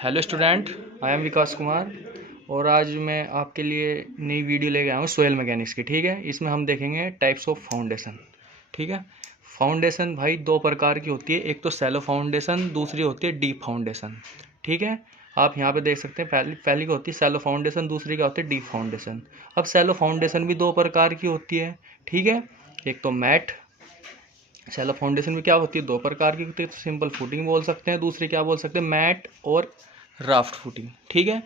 Hello student, I am विकास कुमार और आज मैं आपके लिए नई वीडियो लेके आया हूँ सोयल मैकेनिक्स की। ठीक है, इसमें हम देखेंगे टाइप्स ऑफ फाउंडेशन। ठीक है, फाउंडेशन भाई दो प्रकार की होती है, एक तो सैलो फाउंडेशन, दूसरी होती है डीप फाउंडेशन। ठीक है, आप यहाँ पे देख सकते हैं पहली की होती है सैलो फाउंडेशन, दूसरी क्या होती है डीप फाउंडेशन। अब सैलो फाउंडेशन भी दो प्रकार की होती है। ठीक है, एक तो मैट। सैलो फाउंडेशन में क्या होती है, दो प्रकार की होती है, तो सिंपल फुटिंग बोल सकते हैं, दूसरी क्या बोल सकते हैं, मैट और राफ्ट फुटिंग। ठीक है,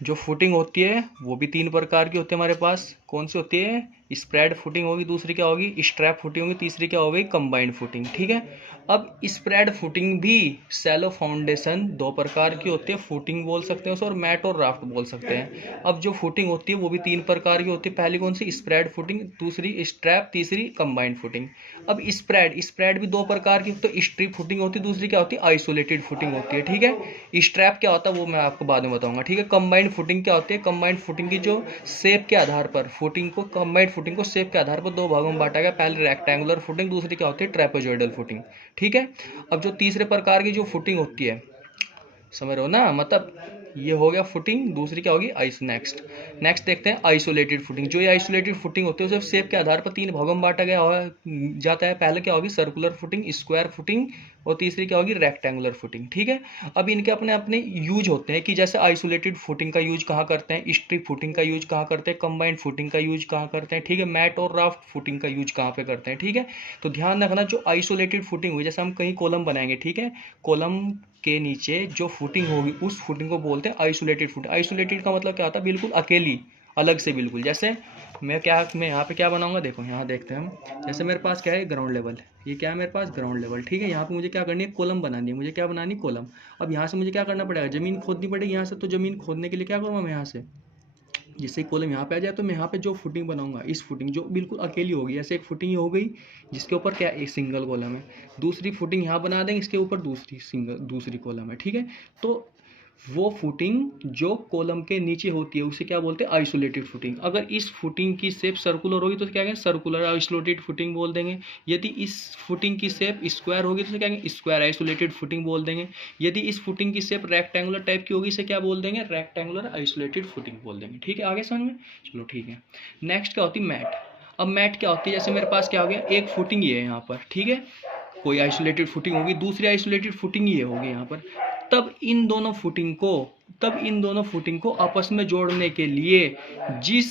जो फुटिंग होती है वो भी तीन प्रकार की होती है हमारे पास। कौन सी होती है, स्प्रेड फुटिंग होगी, दूसरी क्या होगी स्ट्रैप फुटिंग होगी, तीसरी क्या होगी कंबाइंड फुटिंग। ठीक है, अब स्प्रेड फुटिंग भी सैलो फाउंडेशन दो प्रकार की होती है, फुटिंग बोल सकते हैं उसे और मैट और राफ्ट बोल सकते हैं। अब जो फुटिंग होती है वो भी तीन प्रकार की होती है, पहली कौन सी स्प्रेड फुटिंग, दूसरी स्ट्रैप, तीसरी कंबाइंड फुटिंग। अब स्प्रेड स्प्रेड भी दो प्रकार की, तो स्ट्रिप फुटिंग होती है, दूसरी क्या होती है आइसोलेटेड फुटिंग होती है। ठीक है, स्ट्रैप क्या होता है वो मैं आपको बाद में बताऊंगा। ठीक है, कंबाइंड फुटिंग क्या होती है, कंबाइंड फुटिंग की जो शेप के आधार पर फुटिंग को, कंबाइंड फुटिंग को शेप के आधार पर दो भागों में बांटा गया, पहले रेक्टेंगुलर फुटिंग, दूसरी क्या होती है ट्रेपेजॉइडल फुटिंग। ठीक है, अब जो तीसरे प्रकार की जो फुटिंग होती है, समझ रहे हो ना, मतलब ये हो गया फुटिंग, दूसरी क्या होगी आइस। नेक्स्ट देखते हैं आइसोलेटेड फुटिंग। जो ये आइसोलेटेड फुटिंग होती है उसे शेप के आधार पर तीन भागों में बांटा गया जाता है, पहले क्या होगी सर्कुलर फुटिंग, स्क्वायर फुटिंग और तीसरी क्या होगी रेक्टेंगुलर फुटिंग। ठीक है, अब इनके अपने अपने यूज होते हैं कि जैसे आइसोलेटेड फुटिंग का यूज कहाँ करते हैं, स्ट्रिप फुटिंग का यूज कहाँ करते हैं, कंबाइंड फुटिंग का यूज कहाँ करते हैं। ठीक है, मैट और राफ्ट फुटिंग का यूज कहाँ पे करते हैं। ठीक है, तो ध्यान रखना जो आइसोलेटेड फुटिंग हुई, जैसे हम कहीं कॉलम बनाएंगे, ठीक है, कॉलम के नीचे जो फुटिंग होगी उस फुटिंग को बोलते हैं आइसोलेटेड फुटिंग। आइसोलेटेड का मतलब क्या होता है, बिल्कुल अकेली, अलग से बिल्कुल। जैसे मैं यहाँ पे क्या बनाऊंगा, देखो यहाँ देखते हैं हम, जैसे मेरे पास क्या है ग्राउंड लेवल, ये क्या है मेरे पास ग्राउंड लेवल। ठीक है, यहाँ पे मुझे क्या करनी है कॉलम बनानी है, मुझे क्या बनानी कॉलम। अब यहाँ से मुझे क्या करना पड़ेगा, जमीन खोदनी पड़ेगी यहाँ से, तो जमीन खोदने के लिए क्या करूँगा मैं यहाँ से, जिससे कॉलम यहाँ पे आ जाए, तो मैं यहाँ पे जो फुटिंग बनाऊंगा, इस फुटिंग जो बिल्कुल अकेली होगी, ऐसे एक फुटिंग हो गई जिसके ऊपर क्या एक सिंगल कॉलम है, दूसरी फुटिंग यहाँ बना देंगे, इसके ऊपर दूसरी कॉलम है। ठीक है, तो वो फुटिंग जो कॉलम के नीचे होती है उसे क्या बोलते हैं आइसोलेटेड फुटिंग। अगर इस फुटिंग की शेप सर्कुलर होगी तो क्या कहेंगे सर्कुलर आइसोलेटेड फुटिंग बोल देंगे। यदि इस फुटिंग की शेप स्क्वायर होगी तो क्या कहेंगे स्क्वायर आइसोलेटेड फुटिंग बोल देंगे। यदि इस फुटिंग की शेप रेक्टेंगुलर टाइप की होगी इसे क्या बोल देंगे रेक्टेंगुलर आइसोलेटेड फुटिंग बोल देंगे। ठीक है, आगे समझ में, चलो ठीक है। नेक्स्ट क्या होती है मैट। अब मैट क्या होती है, जैसे मेरे पास क्या हो गया एक फुटिंग ये है यहाँ पर, ठीक है, कोई आइसोलेटेड फुटिंग होगी, दूसरी आइसोलेटेड फुटिंग ये होगी यहाँ पर। तब इन दोनों फुटिंग को आपस में जोड़ने के लिए जिस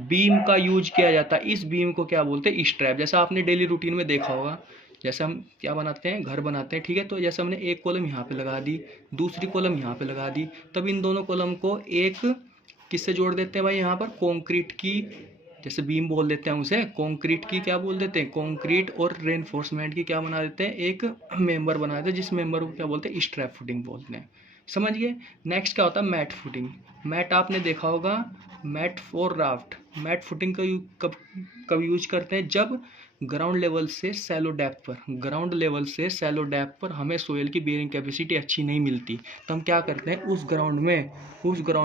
बीम का यूज किया जाता है इस बीम को क्या बोलते हैं स्ट्रैप। जैसा आपने डेली रूटीन में देखा होगा, जैसे हम क्या बनाते हैं घर बनाते हैं, ठीक है, तो जैसे हमने एक कॉलम यहाँ पे लगा दी, दूसरी कॉलम यहाँ पे लगा दी, तब इन दोनों कॉलम को एक किससे जोड़ देते हैं भाई, यहाँ पर कंक्रीट की, जैसे बीम बोल देते हैं उसे, कंक्रीट की क्या बोल देते हैं कंक्रीट, और रेनफोर्समेंट की क्या बना देते हैं एक मेंबर बना देते हैं, जिस मेंबर को क्या बोलते हैं स्ट्रैप फुटिंग बोलते हैं। समझ गए। नेक्स्ट क्या होता है मैट फुटिंग। मैट आपने देखा होगा, mat for raft. Mat footing का कब कब यूज करते हैं, जब ग्राउंड लेवल से सैलो डेप्थ पर हमें सोयल की बेयरिंग कैपेसिटी अच्छी नहीं मिलती, तो हम क्या करते हैं उस ग्राउंड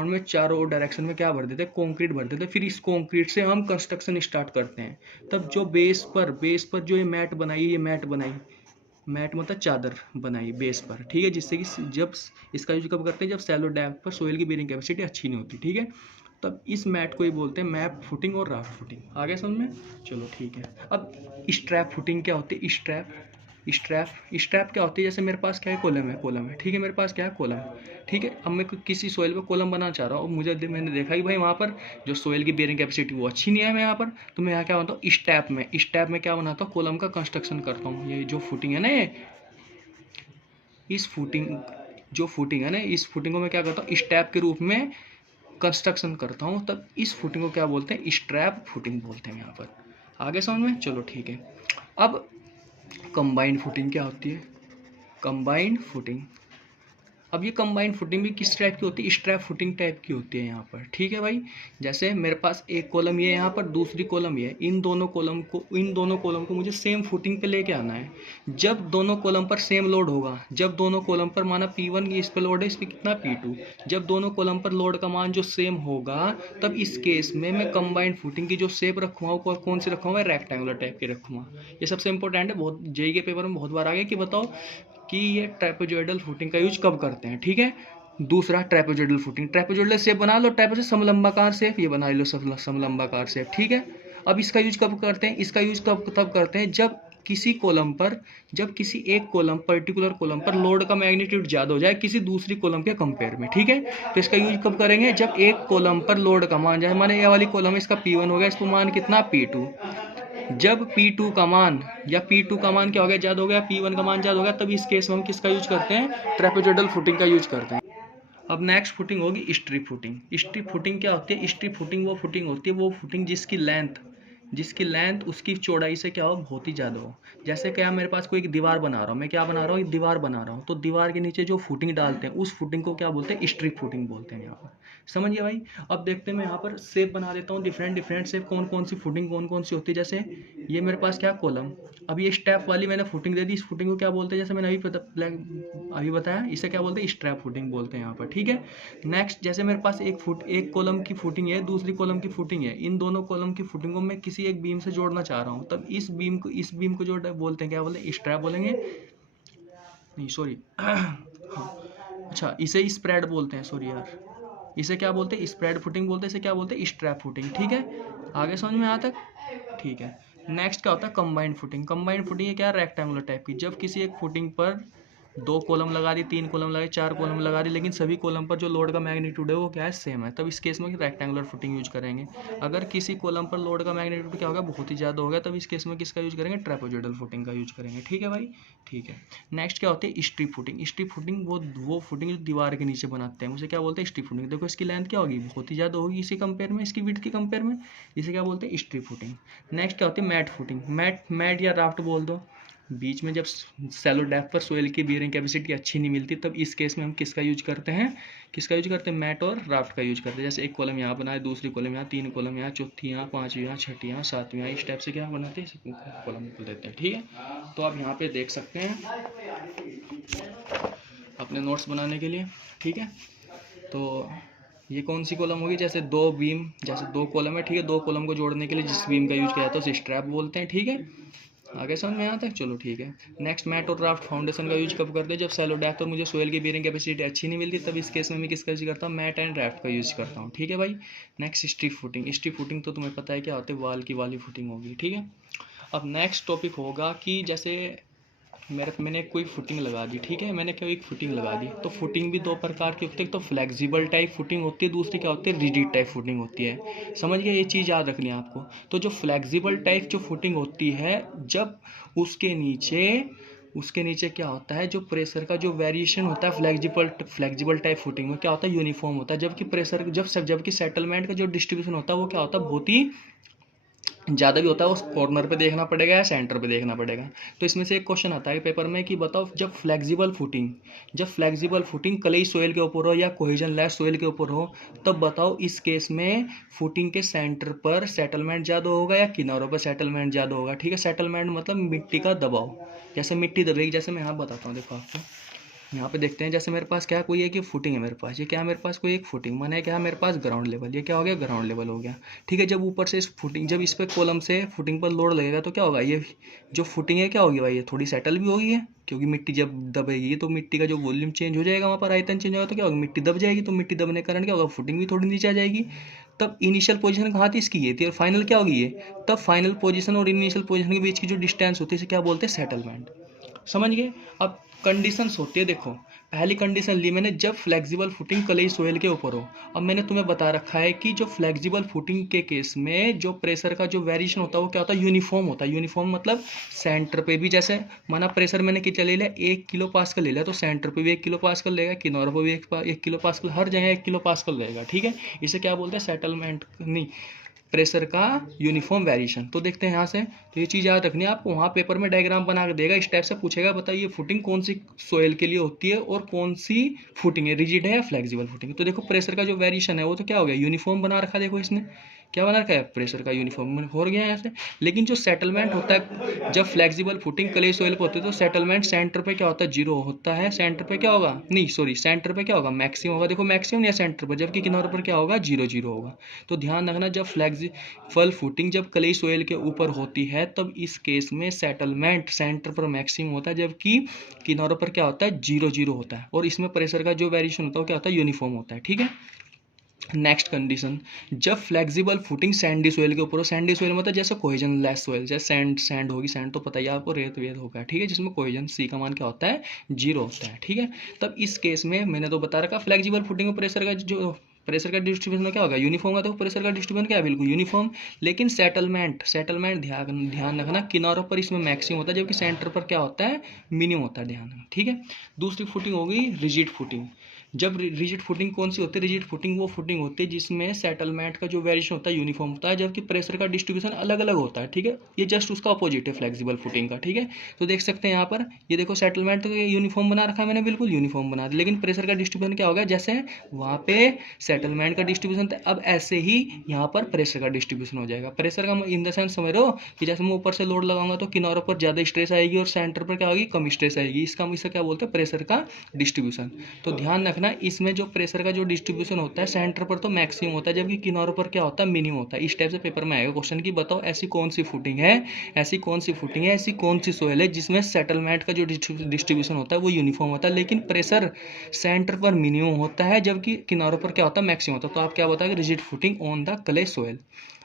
में चारों डायरेक्शन में क्या भर देते हैं कंक्रीट भर देते हैं, फिर इस कंक्रीट से हम कंस्ट्रक्शन स्टार्ट करते हैं। तब जो बेस पर जो ये मैट बनाई, मैट मतलब चादर बनाई बेस पर, ठीक है, जिससे कि जब इसका यूज कब करते हैं, जब सैलो डेप्थ पर सोयल की बेयरिंग कैपेसिटी अच्छी नहीं होती। ठीक है, तब इस मैट को ही बोलते हैं मैप फुटिंग और राफ्ट फुटिंग। आगे समझ में, चलो ठीक है। अब स्ट्रैप फुटिंग क्या होती है, स्ट्रैप क्या होती है, जैसे मेरे पास क्या है कॉलम है, ठीक है, मेरे पास क्या है कॉलम, ठीक है। अब मैं किसी सोइल पे कॉलम बनाना चाह रहा हूँ, मैंने देखा कि भाई वहाँ पर जो सोइल की बेयरिंग कैपेसिटी वो अच्छी नहीं है मैं यहाँ पर, तो मैं यहाँ क्या बनाता हूँ स्टैप में क्या बनाता हूँ कॉलम का कंस्ट्रक्शन करता हूँ। ये जो फुटिंग है ना, इस फुटिंग को मैं क्या करता हूँ स्टैप के रूप में कंस्ट्रक्शन करता हूँ, तब इस फुटिंग को क्या बोलते हैं स्ट्रैप फुटिंग बोलते हैं यहाँ पर। आगे समझ में, चलो ठीक है। अब कंबाइंड फुटिंग क्या होती है, कंबाइंड फुटिंग। अब ये कंबाइंड फुटिंग भी किस टाइप की होती है, स्ट्रैप फुटिंग टाइप की होती है यहाँ पर। ठीक है भाई, जैसे मेरे पास एक कॉलम ये यहाँ पर, दूसरी कॉलम ये, इन दोनों कॉलम को मुझे सेम फुटिंग पे लेके आना है। जब दोनों कॉलम पर सेम लोड होगा, जब दोनों कॉलम पर माना P1 इस पे लोड है, इस पे कितना P2, जब दोनों कॉलम पर लोड का मान जो सेम होगा, तब इस केस में मैं कंबाइंड फुटिंग की जो शेप रखूँगा कौन सी रखूँगा, रेक्टेंगुलर टाइप की रखूँगा। ये सबसे इंपॉर्टेंट है, बहुत जेईई के पेपर में बहुत बार आ गया कि बताओ कि ये ट्रेपेजॉइडल फुटिंग का यूज कब करते हैं, ठीक है। दूसरा ट्रेपेजॉइडल फुटिंग, ट्रेपेजॉइडल शेप बना लो, ट्रेप से समलंबाकार शेप, ये बना लो समलंबाकार शेप, ठीक है। अब इसका यूज कब करते हैं, इसका यूज कब तब करते हैं जब किसी कॉलम पर, जब किसी एक कॉलम पर्टिकुलर कॉलम पर लोड का मैग्नीट्यूड ज़्यादा हो जाए किसी दूसरी कॉलम के कंपेयर में, ठीक है। तो इसका यूज कब करेंगे, जब एक कॉलम पर लोड का मान, जैसे माने ये वाली कॉलम है, इसका P1 हो गया, इसको मान कितना P2, जब P2 का मान या P2 का मान क्या हो गया, ज़्यादा हो गया, P1 का मान ज़्यादा हो गया, तब इस केस में हम किसका यूज करते हैं, ट्रेपेजॉइडल फुटिंग का यूज करते हैं। अब नेक्स्ट फुटिंग होगी स्ट्रिप फुटिंग। स्ट्रिप फुटिंग क्या होती है, स्ट्रिप फुटिंग वो फुटिंग होती है, वो फुटिंग जिसकी लेंथ उसकी चौड़ाई से क्या हो, बहुत ही ज़्यादा हो। जैसे क्या मेरे पास कोई एक दीवार बना रहा हूँ, मैं क्या बना रहा हूँ, एक दीवार बना रहा हूँ, तो दीवार के नीचे जो फुटिंग डालते हैं उस फुटिंग को क्या बोलते हैं, स्ट्रिप फुटिंग बोलते हैं यहाँ पर। समझ गया भाई। अब देखते हैं, मैं यहाँ पर शेप बना देता हूँ, डिफरेंट शेप, कौन सी फुटिंग कौन कौन सी होती है। जैसे ये मेरे पास क्या कॉलम, अब ये स्टेप वाली मैंने फुटिंग दे दी, इस फुटिंग को क्या बोलते हैं, जैसे मैंने अभी बताया, इसे क्या बोलते हैं, स्ट्रैप फुटिंग बोलते हैं यहाँ पर, ठीक है। नेक्स्ट, जैसे मेरे पास एक कॉलम की फुटिंग है, दूसरी कॉलम की फुटिंग है, इन दोनों कॉलम की फुटिंग को मैं किसी एक बीम से जोड़ना चाह रहा हूँ, तब इस बीम को जो बोलते हैं, क्या बोलते हैं, स्ट्रैप बोलेंगे, नहीं सॉरी अच्छा, इसे स्प्रेड बोलते हैं, सॉरी यार, इसे क्या बोलते हैं, स्प्रेड फुटिंग बोलते हैं, इसे क्या बोलते हैं, स्ट्रैप फुटिंग, ठीक है। आगे समझ में यहाँ तक, ठीक है। नेक्स्ट क्या होता है, कंबाइंड फुटिंग। कंबाइंड फुटिंग क्या है, रेक्टेंगुलर टाइप की, जब किसी एक फुटिंग पर 2 कॉलम लगा दी, 3 कॉलम लगा दी, 4 कॉलम लगा दी, लेकिन सभी कॉलम पर जो लोड का मैग्नीट्यूड है वो क्या है, सेम है, तब इस केस में रेक्टेंगुलर फुटिंग यूज करेंगे। अगर किसी कॉलम पर लोड का मैग्नीट्यूड क्या होगा, बहुत ही ज़्यादा हो गया, तब इस केस में किसका यूज करेंगे, ट्रेपेजॉइडल फुटिंग का यूज करेंगे, ठीक है भाई, ठीक है। नेक्स्ट क्या होती है, स्ट्रिप फुटिंग। स्ट्रिप फुटिंग वो फुटिंग जो दीवार के नीचे बनाते हैं, उसे क्या बोलते हैं, स्ट्रिप फुटिंग। देखो इसकी लेंथ क्या होगी, बहुत ही ज़्यादा होगी इसी कंपेयर में, इसकी विड्थ के कंपेयर में, इसे क्या बोलते हैं, स्ट्रिप फुटिंग। नेक्स्ट क्या होती है, मैट फुटिंग। मैट या राफ्ट बोल दो। बीच में जब सैलो डेप्थ पर सोइल की बियरिंग कैपेसिटी अच्छी नहीं मिलती, तब इस केस में हम किसका यूज करते हैं, मैट और राफ्ट का यूज करते हैं। जैसे एक कॉलम यहाँ बनाए, दूसरी कॉलम यहाँ, 3 कॉलम यहाँ, चौथी यहाँ, 5वीं यहाँ, 6ठी यहाँ, 7वीं यहाँ, इस टाइप से क्या बनाते हैं, कॉलम खोल देते हैं, ठीक है। तो आप यहाँ पे देख सकते हैं अपने नोट्स बनाने के लिए, ठीक है। तो ये कौन सी कॉलम होगी, जैसे 2 कॉलम है, ठीक है, 2 कॉलम को जोड़ने के लिए जिस बीम का यूज किया जाता है उसे स्ट्रैप बोलते हैं, ठीक है। आगे समझ में आता है, चलो ठीक है। नेक्स्ट, मैट और राफ्ट फाउंडेशन का यूज कब करते हैं, जब सैलो डेप्थ और मुझे सोइल की बियरिंग कैपेसिटी अच्छी नहीं मिलती, तब इस केस में मैं किसका यूज करता हूँ, मैट एंड राफ्ट का यूज करता हूँ, ठीक है भाई। Next, strip footing. Strip footing तो तुम्हें पता है क्या होती है, वाल की वाली फुटिंग होगी, ठीक है। अब नेक्स्ट टॉपिक होगा कि जैसे मैंने कोई फुटिंग लगा दी, ठीक है, मैंने कोई फुटिंग लगा दी, तो फुटिंग भी 2 प्रकार की होती है, एक तो फ्लेक्सिबल टाइप फुटिंग होती है, दूसरी क्या होती है, रिजिड टाइप फुटिंग होती है। समझ गए, ये चीज़ याद रखनी है आपको। तो जो फ्लेक्सिबल टाइप जो फुटिंग होती है, जब उसके नीचे क्या होता है, जो प्रेशर का जो वेरिएशन होता है फ्लेक्सिबल टाइप फुटिंग में क्या होता है, यूनिफॉर्म होता है, जबकि सेटलमेंट का जो डिस्ट्रीब्यूशन होता है वो क्या होता है, बहुत ही ज़्यादा भी होता है, उस कॉर्नर पे देखना पड़ेगा या सेंटर पे देखना पड़ेगा। तो इसमें से एक क्वेश्चन आता है पेपर में कि बताओ, जब फ्लेक्सिबल फुटिंग क्ले सॉइल के ऊपर हो या कोहेजन लेस सॉइल के ऊपर हो, तब बताओ इस केस में फुटिंग के सेंटर पर सेटलमेंट ज़्यादा होगा या किनारों पर सेटलमेंट ज़्यादा होगा, ठीक है। सेटलमेंट मतलब मिट्टी का दबाव, जैसे मिट्टी दबेगी, जैसे मैं यहाँ बताता हूँ, देखो आपको यहाँ पे देखते हैं। जैसे मेरे पास क्या कोई एक फुटिंग है, मेरे पास ये क्या, मेरे पास कोई एक फुटिंग माने क्या, मेरे पास ग्राउंड लेवल, ये क्या हो गया, ग्राउंड लेवल हो गया, ठीक है। जब ऊपर से जब इस पे कॉलम से फुटिंग पर लोड लगेगा, तो क्या होगा, ये जो फुटिंग है क्या होगी भाई, ये थोड़ी सेटल भी होगी है, क्योंकि मिट्टी जब दबेगी तो मिट्टी का जो वॉल्यूम चेंज हो जाएगा, वहाँ पर आयतन चेंज होगा, तो क्या होगा, मिट्टी दब जाएगी, तो मिट्टी दबने के कारण क्या होगा, फुटिंग भी थोड़ी नीचे आ जाएगी। तब इनिशियल पोजीशन कहाँ थी इसकी, ये थी, और फाइनल क्या होगी ये, तब फाइनल पोजीशन और इनिशियल पोजीशन के बीच की जो डिस्टेंस होती है इसे क्या बोलते हैं, सेटलमेंट। समझ गए। अब कंडीशंस होती है, देखो पहली कंडीशन ली मैंने, जब फ्लेक्सिबल फुटिंग क्ले सॉइल के ऊपर हो। अब मैंने तुम्हें बता रखा है कि जो फ्लेक्सिबल फुटिंग के केस में जो प्रेशर का जो वेरिएशन होता है वो क्या होता है, यूनिफॉर्म होता है। यूनिफॉर्म मतलब सेंटर पे भी, जैसे माना प्रेशर मैंने कितना ले लिया, 1 किलो पास्कल ले लिया, तो सेंटर पे भी 1 किलो पास्कल लेगा, किनारों पर भी 1 किलो पास्कल, हर जगह 1 किलो पास्कल रहेगा, ठीक है। इसे क्या बोलते हैं, सेटलमेंट, नहीं, प्रेशर का यूनिफॉर्म वेरिएशन। तो देखते हैं यहाँ से, तो ये चीज़ याद रखनी है आपको, वहाँ पेपर में डायग्राम बना के देगा, इस टाइप से पूछेगा, बताइए फुटिंग कौन सी सोइल के लिए होती है और कौन सी फुटिंग है, रिजिड है या फ्लेक्सिबल फुटिंग। तो देखो प्रेशर का जो वेरिएशन है वो तो क्या हो गया, यूनिफॉर्म बना रखा, देखो इसने क्या बना रखा है, प्रेशर का यूनिफॉर्म हो गया है ऐसे। लेकिन जो सेटलमेंट होता है जब फ्लेक्सिबल फुटिंग क्ले सोइल पे होती है तो सेटलमेंट सेंटर पे क्या होता है, जीरो होता है। सेंटर पे क्या होगा, नहीं सॉरी, सेंटर पे क्या होगा, मैक्सिमम होगा। देखो मैक्सिमम या सेंटर पर, जबकि किनारों पर क्या होगा, जीरो जीरो होगा। तो ध्यान रखना, जब फ्लेक्सिबल फुटिंग जब क्ले सोइल के ऊपर होती है तब इस केस में सेटलमेंट सेंटर पर मैक्सिमम होता है, जबकि किनारों पर क्या होता है, जीरो जीरो होता है। और इसमें प्रेशर का जो वेरिएशन होता है वो क्या होता है, यूनिफॉर्म होता है। ठीक है। नेक्स्ट कंडीशन, जब फ्लेक्सिबल फुटिंग सैंडी सोइल के ऊपर हो। सैंडी सोइल मतलब जैसे कोहेजन लेस सोइल, जैसे सैंड होगी, सैंड तो पता ही है आपको, रेत वेत होगा। ठीक है, जिसमें कोहेजन सी का मान क्या होता है, जीरो होता है। ठीक है, तब इस केस में मैंने तो बता रखा फ्लेक्सिबल फुटिंग में प्रेशर का डिस्ट्रीब्यूशन क्या होगा, यूनिफॉर्म है। तो प्रेशर का डिस्ट्रीब्यूशन क्या है, बिल्कुल यूनिफॉर्म। लेकिन सेटलमेंट ध्यान रखना, किनारों पर इसमें मैक्सिमम होता है, जबकि सेंटर पर क्या होता है, मिनिमम होता है। ध्यान रखना। ठीक है। दूसरी फुटिंग होगी रिजिड फुटिंग। जब रिजिड फुटिंग कौन सी होती है, रिजिड फुटिंग वो फुटिंग होती है जिसमें सेटलमेंट का जो वेरिएशन होता है यूनिफॉर्म होता है, जबकि प्रेशर का डिस्ट्रीब्यूशन अलग अलग होता है। ठीक है, ये जस्ट उसका अपोजिट है फ्लेक्सिबल फुटिंग का। ठीक है, तो देख सकते हैं यहाँ पर, ये देखो सेटलमेंट यूनिफॉर्म बना रखा है मैंने, बिल्कुल यूनिफॉर्म बना दिया। लेकिन प्रेशर का डिस्ट्रीब्यूशन क्या होगा, जैसे वहाँ पे सेटलमेंट का डिस्ट्रीब्यूशन था, अब ऐसे ही यहाँ पर प्रेशर का डिस्ट्रीब्यूशन हो जाएगा। प्रेशर का इन द सेंस समझ रहे हो कि जैसे मैं ऊपर से लोड लगाऊंगा तो किनारों पर ज़्यादा स्ट्रेस आएगी और सेंटर पर क्या होगी, कम स्ट्रेस आएगी। इसे क्या बोलते हैं, प्रेशर का डिस्ट्रीब्यूशन। तो ध्यान रखना, इसमें जो प्रेशर का जो डिस्ट्रीब्यूशन होता है सेंटर पर तो मैक्सिमम होता है, जबकि किनारों पर क्या होता है, मिनिमम होता है। इस टाइप से पेपर में आएगा क्वेश्चन की बताओ ऐसी कौन सी फुटिंग है, ऐसी कौन सी फुटिंग है, ऐसी कौन सी सोइल है जिसमें सेटलमेंट का जो डिस्ट्रीब्यूशन होता है वो यूनिफॉर्म होता है, लेकिन प्रेशर सेंटर पर मिनिमम होता है, जबकि किनारों पर क्या होता है, मैक्सिमम होता है। तो आप क्या बताओगे, rigid footing on the clay soil.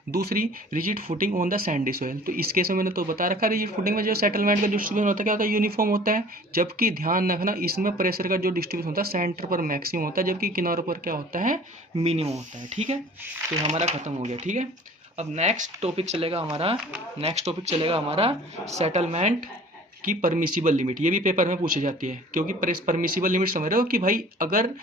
दूसरी, rigid footing on the sandy soil. तो इस केस में मैंने तो बता रखा, रिजिड फुटिंग में जो सेटलमेंट का डिस्ट्रीब्यूशन होता है क्या होता है, यूनिफॉर्म होता है। जबकि ध्यान रखना, इसमें प्रेशर का जो डिस्ट्रीब्यूशन होता है सेंटर पर मैक्सिमम होता है, जबकि किनारों पर क्या होता है, मिनिमम होता है। ठीक है, तो हमारा खत्म हो गया। ठीक है, अब नेक्स्ट टॉपिक चलेगा हमारा सेटलमेंट की परमिसिबल लिमिट। ये भी पेपर में पूछी जाती है, क्योंकि परमिसिबल लिमिट समझ रहे हो कि भाई अगर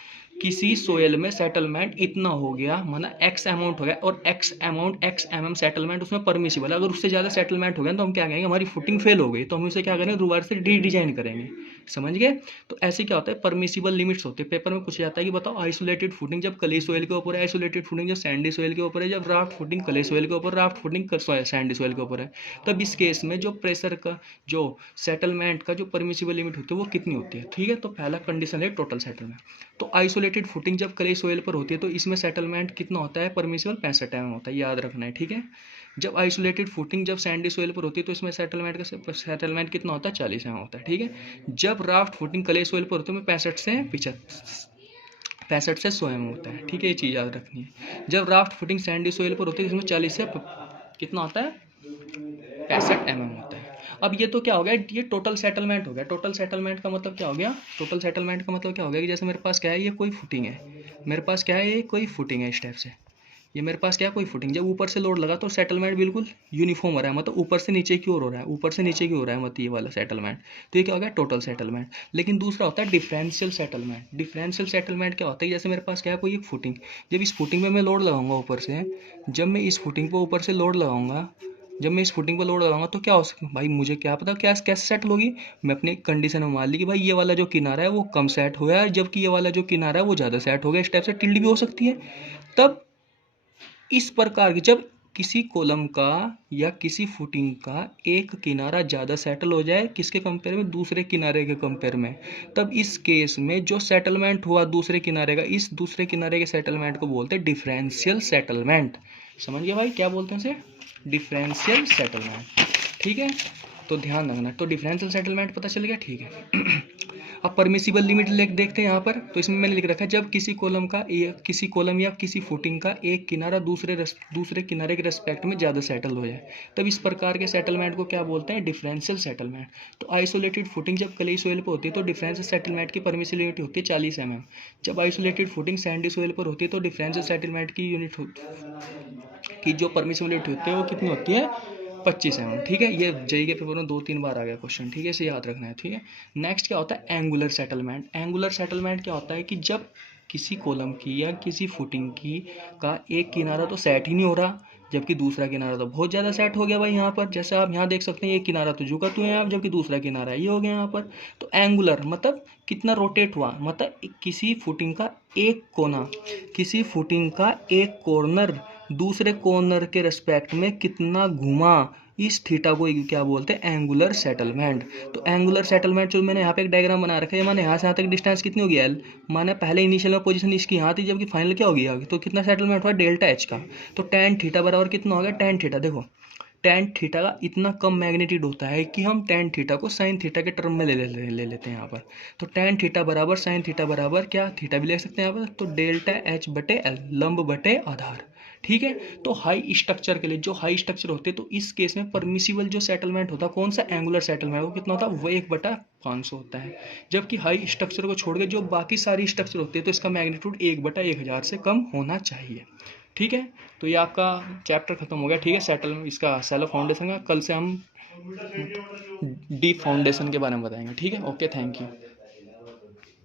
किसी सोयल में सेटलमेंट इतना हो गया, माना एक्स अमाउंट हो गया, और X amount X M settlement उसमें परमिसिबल, अगर उससे ज़्यादा सेटलमेंट हो गया तो हम क्या कहेंगे, हमारी फुटिंग फेल हो गई, तो हम इसे क्या करेंगे, दोबारा से रीडिजाइन करेंगे। समझ गए। तो ऐसे क्या होता है, परमिसिबल लिमिट्स होते हैं। पेपर में पूछा जाता है कि बताओ आइसोलेटेड फुटिंग जब क्ले सोइल के ऊपर है, आइसोलेटेड फुटिंग जब सैंडी सोइल के ऊपर है, जब राफ्ट फुटिंग क्ले सोइल के ऊपर, राफ्ट फुटिंग सैंडी सोइल के ऊपर है, तब इस केस में जो प्रेशर का जो सेटलमेंट का जो परमिसिबल लिमिट होती है वो कितनी होती है। ठीक है, तो पहला कंडीशन है टोटल सेटलमेंट। तो आइसोलेटेड फुटिंग जब क्ले सोइल पर होती है तो इसमें सेटलमेंट कितना होता है, परमिसिबल 65 mm होता है, याद रखना है। ठीक है, जब आइसोलेटेड फुटिंग जब सैंडी सोइल पर होती है तो इसमें सेटलमेंट कितना होता है, 40 mm होता है। ठीक है, जब राफ्ट फुटिंग क्ले सोइल पर होती है 65 से 100 mm होता है। ठीक है, ये चीज़ याद रखनी है। जब राफ्ट फुटिंग सैंडी सोइल पर होती है इसमें 40 से कितना होता है, 65 mm होता है। अब ये तो क्या हो गया, ये टोटल सेटलमेंट हो गया। टोटल सेटलमेंट का मतलब क्या हो गया, टोटल सेटलमेंट का मतलब क्या हो गया कि जैसे मेरे पास क्या है, ये कोई फुटिंग है, मेरे पास क्या है, ये कोई फुटिंग है इस टाइप से, ये मेरे पास क्या है, कोई फुटिंग। जब ऊपर से लोड लगा तो सेटलमेंट बिल्कुल यूनिफॉर्म हो रहा है, मतलब ऊपर से नीचे की ओर हो रहा है, ऊपर से नीचे की हो रहा है, मतलब ये वाला सेटलमेंट। तो ये क्या हो गया, टोटल सेटलमेंट। लेकिन दूसरा होता है डिफरेंशियल सेटलमेंट। डिफरेंशियल सेटलमेंट क्या होता है, जैसे मेरे पास क्या है, कोई एक फुटिंग, जब इस फुटिंग में मैं लोड लगाऊंगा ऊपर से, जब मैं इस फुटिंग पर ऊपर से लोड लगाऊंगा, जब मैं इस फुटिंग पर लोड लगाऊंगा तो क्या हो सकता, भाई मुझे क्या पता क्या कैसे सेट होगी। मैं अपनी कंडीशन में मान ली कि भाई ये वाला जो किनारा है वो कम सेट हो गया, जबकि ये वाला जो किनारा है वो ज़्यादा सेट हो गया। इस टाइप से टिल्ड भी हो सकती है। तब इस प्रकार की जब किसी कॉलम का या किसी फुटिंग का एक किनारा ज़्यादा सेटल हो जाए किसके कंपेयर में, दूसरे किनारे के कंपेयर में, तब इस केस में जो सेटलमेंट हुआ दूसरे किनारे का, इस दूसरे किनारे के सेटलमेंट को बोलते हैं डिफरेंशियल सेटलमेंट। समझ गए भाई, क्या बोलते हैं इसे, डिफरेंशियल सेटलमेंट। ठीक है, तो ध्यान रखना। तो डिफरेंशियल सेटलमेंट पता चल गया। ठीक है, अब परमिसिबल लिमिट देखते हैं यहाँ पर। तो इसमें मैंने लिख रखा है जब किसी कॉलम या किसी फुटिंग का एक किनारा दूसरे किनारे के रेस्पेक्ट में ज़्यादा सेटल हो जाए, तब इस प्रकार के सेटलमेंट को क्या बोलते हैं, डिफरेंशियल सेटलमेंट। तो आइसोलेटेड फुटिंग जब क्ले सोइल पर होती है तो डिफरेंशियल सेटलमेंट की परमिसिबिलिटी होती है 40 mm। जब आइसोलेटेड फुटिंग सैंडी सोइल पर होती है तो डिफरेंशियल सेटलमेंट की की जो परमिसिबिलिटी होती है वो कितनी होती है, 25 mm। ठीक है, ये जेईई के पेपर में 2-3 बार आ गया क्वेश्चन। ठीक है, इसे याद रखना है। ठीक है, नेक्स्ट क्या होता है, एंगुलर सेटलमेंट। एंगुलर सेटलमेंट क्या होता है कि जब किसी कॉलम की या किसी फुटिंग की का एक किनारा तो सेट ही नहीं हो रहा, जबकि दूसरा किनारा तो बहुत ज़्यादा सेट हो गया भाई। यहाँ पर जैसे आप यहाँ देख सकते हैं, ये किनारा तो झुका तो है आप, जबकि दूसरा किनारा ये हो गया यहाँ पर। तो एंगुलर मतलब कितना रोटेट हुआ, मतलब किसी फुटिंग का एक कोना, किसी फुटिंग का एक कॉर्नर दूसरे कॉर्नर के रेस्पेक्ट में कितना घुमा, इस थीटा को क्या बोलते हैं, एंगुलर सेटलमेंट। तो एंगुलर सेटलमेंट जो मैंने यहाँ पे एक डायग्राम बना रखा है, माने यहाँ से यहाँ तक डिस्टेंस कितनी होगी एल, माने पहले इनिशियल में पोजीशन इसकी यहाँ थी, जबकि फाइनल क्या होगी आगे, तो कितना सेटलमेंट हुआ डेल्टा एच का। तो टेन थीटा बराबर कितना हो गया, टेन थीटा, देखो टेन थीटा का इतना कम मैग्नीट्यूड होता है कि हम टेन थीटा को साइन थीटा के टर्म में ले लेते हैं यहाँ पर। तो टेन थीटा बराबर साइन थीटा बराबर क्या, थीटा भी ले सकते हैं यहाँ पर, तो डेल्टा एच बटे एल, लंब बटे आधार। ठीक है, तो हाई स्ट्रक्चर के लिए, जो हाई स्ट्रक्चर होते हैं, तो इस केस में परमिसिबल जो सेटलमेंट होता है कौन सा, एंगुलर सेटलमेंट, वो कितना होता है, वो 1/500 होता है। जबकि हाई स्ट्रक्चर को छोड़ के जो बाकी सारी स्ट्रक्चर होती है, तो इसका मैग्नीट्यूड 1/1000 से कम होना चाहिए। ठीक है, तो ये आपका चैप्टर खत्म हो गया। ठीक है, सेटल इसका सेल फाउंडेशन का, कल से हम डीप फाउंडेशन के बारे में बताएंगे। ठीक है, ओके, थैंक यू।